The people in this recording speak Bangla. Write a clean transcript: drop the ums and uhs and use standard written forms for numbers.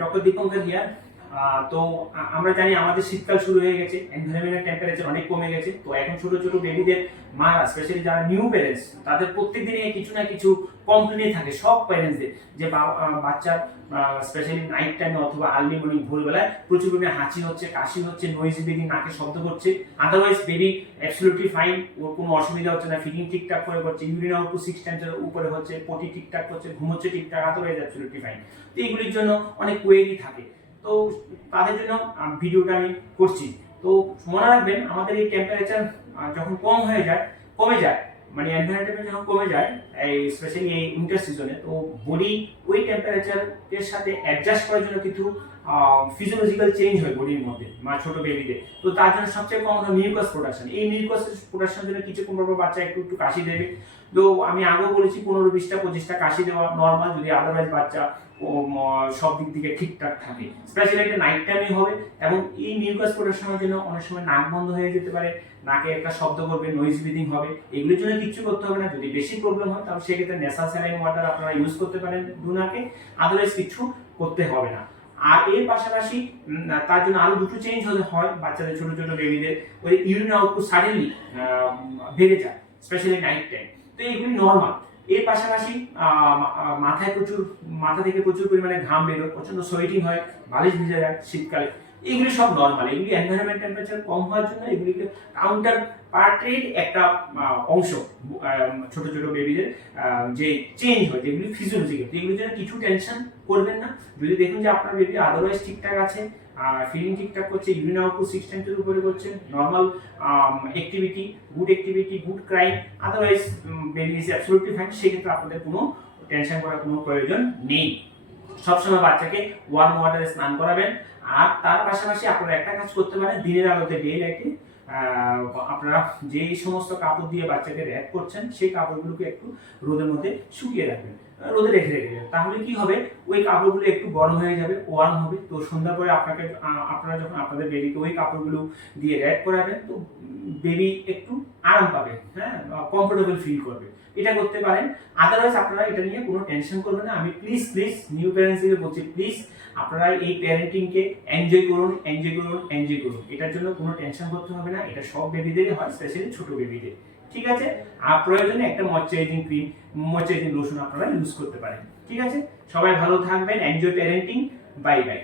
Doctor Dipankar here. তো আমরা জানি আমাদের শীতকাল শুরু হয়ে গেছে, এনভায়রনমেন্টাল টেম্পারেচার অনেক কমে গেছে। তো এখন ছোট ছোট বেবিদের মারা, স্পেশালি যারা নিউ প্যারেন্টস, তাদের প্রত্যেক দিনে কিছু না কিছু কমপ্লেন থাকে সব প্যারেন্টসদের, যে বাচ্চার স্পেশালি নাইট টাইমে অথবা আর্লি মর্নিং ভোরবেলায় প্রচুর পরিমাণে হাঁচি হচ্ছে, কাশি হচ্ছে, নয়েজি ব্রিদিং, নাকে শব্দ করছে। আদারওয়াইজ বেবি অ্যাবসলিউটলি ফাইন, ওর কোনো অসুবিধা হচ্ছে না, ফিডিং ঠিকঠাক করে করছে, ইউরিন আউটপুট 6 টাইমসের উপরে হচ্ছে, পটি ঠিকঠাক করছে, ঘুমোচ্ছে ঠিকঠাক, আদারওয়াইজ অ্যাবসলিউটলি ফাইন। তো এইগুলির জন্য অনেক কোয়েরি থাকে, তো তাদের জন্য ভিডিওটা আমি করছি। তো মনে রাখবেন, আমাদের এই টেম্পারেচার যখন কমে যায়, মানে এনভায়রনমেন্ট যখন কমে যায়, এই স্পেশালি এই উইন্টার সিজনে, তো বডি ওই টেম্পারেচারের সাথে অ্যাডজাস্ট করার জন্য কিছু ফিজিওলজিক্যাল চেঞ্জ হয় বডির মধ্যে ছোট বেবিদের। তো তার জন্য সবচেয়ে কমন হয় মিউকাস প্রোডাকশন। এই মিউকাস প্রোডাকশনের জন্য কিছুক্ষণ পর বাচ্চা একটু একটু কাশি দেবে। তো আমি আগেও বলেছি 15-20টা কাশি দেওয়া নর্মাল, যদি আদারওয়াইজ বাচ্চা সব দিক থেকে ঠিকঠাক থাকে। স্পেশালি এটা নাইট টাইমে হবে, এবং এই মিউকাস প্রোডাকশনের জন্য অনেক সময় নাক বন্ধ হয়ে যেতে পারে, নাকে একটা শব্দ করবে, নয়েজ ব্রিদিং হবে। এগুলোর জন্য কিচ্ছু করতে হবে না। যদি বেশি প্রবলেম হয় তাহলে সেক্ষেত্রে নেসাল স্যালাইন ওয়াটার আপনারা ইউজ করতে পারেন নাকে, আদারওয়াইজ কিছু করতে হবে না। আর এর পাশাপাশি তার জন্য আরো দুটো চেঞ্জ হতে হয় বাচ্চাদের, ছোট ছোট বেবিদের ওই ইউরিন আউটপুট সাডেনলি বেড়ে যায়, স্পেশালি নাইট টাইম। তো এইগুলি নর্মাল। এর পাশাপাশি মাথা থেকে প্রচুর পরিমাণে ঘাম বেরোয়, প্রচন্ড সোয়েটিং হয়, বালিশ ভিজে যায় শীতকালে। এগুলি সব নর্মাল। এগুলি এনভায়রনমেন্ট টেম্পারেচার কম হওয়ার জন্য এগুলিকে কাউন্টার পার্টের একটা অংশ। ছোট ছোট বেবিদের যে চেঞ্জ হয়, যেগুলি ফিজিওলজিক্যাল, এগুলির জন্য কিছু টেনশন করবেন না। যদি দেখুন যে আপনার বেবি আদারওয়াইজ ঠিকঠাক আছে, ফিলিং ঠিকঠাক করছে, ইউরিন আউটপুট 6 টাইমসের উপরে করছে, normal activity, good Cry, otherwise baby is absolutely fine, সেক্ষেত্রে আপনাদের কোনো টেনশন করার কোনো প্রয়োজন নেই। সবসময় বাচ্চাকে ওয়ার্ম ওয়াটারে স্নান করাবেন। আর তার পাশাপাশি আপনারা একটা কাজ করতে পারেন, দিনের আলোতে ডে লাইটে আপনারা যে সমস্ত কাপড় দিয়ে বাচ্চাকে র্যাপ করছেন, সেই কাপড়গুলোকে একটু রোদের মধ্যে শুকিয়ে রাখবেন, রোদে রেখে দেবেন। তাহলে কি হবে, ওই কাপড়গুলো একটু গরম হয়ে যাবে, ওয়ার্ম হবে। তো সন্ধ্যার পরে আপনারা যখন আপনাদের বেবিকে ওই কাপড়গুলো দিয়ে র্যাপ করাবেন, তো বেবি একটু আরাম পাবে, হ্যাঁ, কমফোর্টেবল ফিল করবে। এটা করতে পারেন। আদারওয়াইজ আপনারা এটা নিয়ে কোনো টেনশন করবেন না। আমি প্লিজ নিউ প্যারেন্টসকে বলছি, প্লিজ আপনারা এই প্যারেন্টিংকে এনজয় করুন। এটার জন্য কোনো টেনশন করতে হবে না। এটা সব বেবিদেরই হয়, স্পেশালি ছোট বেবিদের। ঠিক আছে? আর প্রয়োজনে একটা ময়শ্চারাইজিং ক্রিম, ময়শ্চারাইজিং লোশন আপনারা ইউজ করতে পারেন। ঠিক আছে? সবাই ভালো থাকবেন। Enjoy parenting. Bye bye.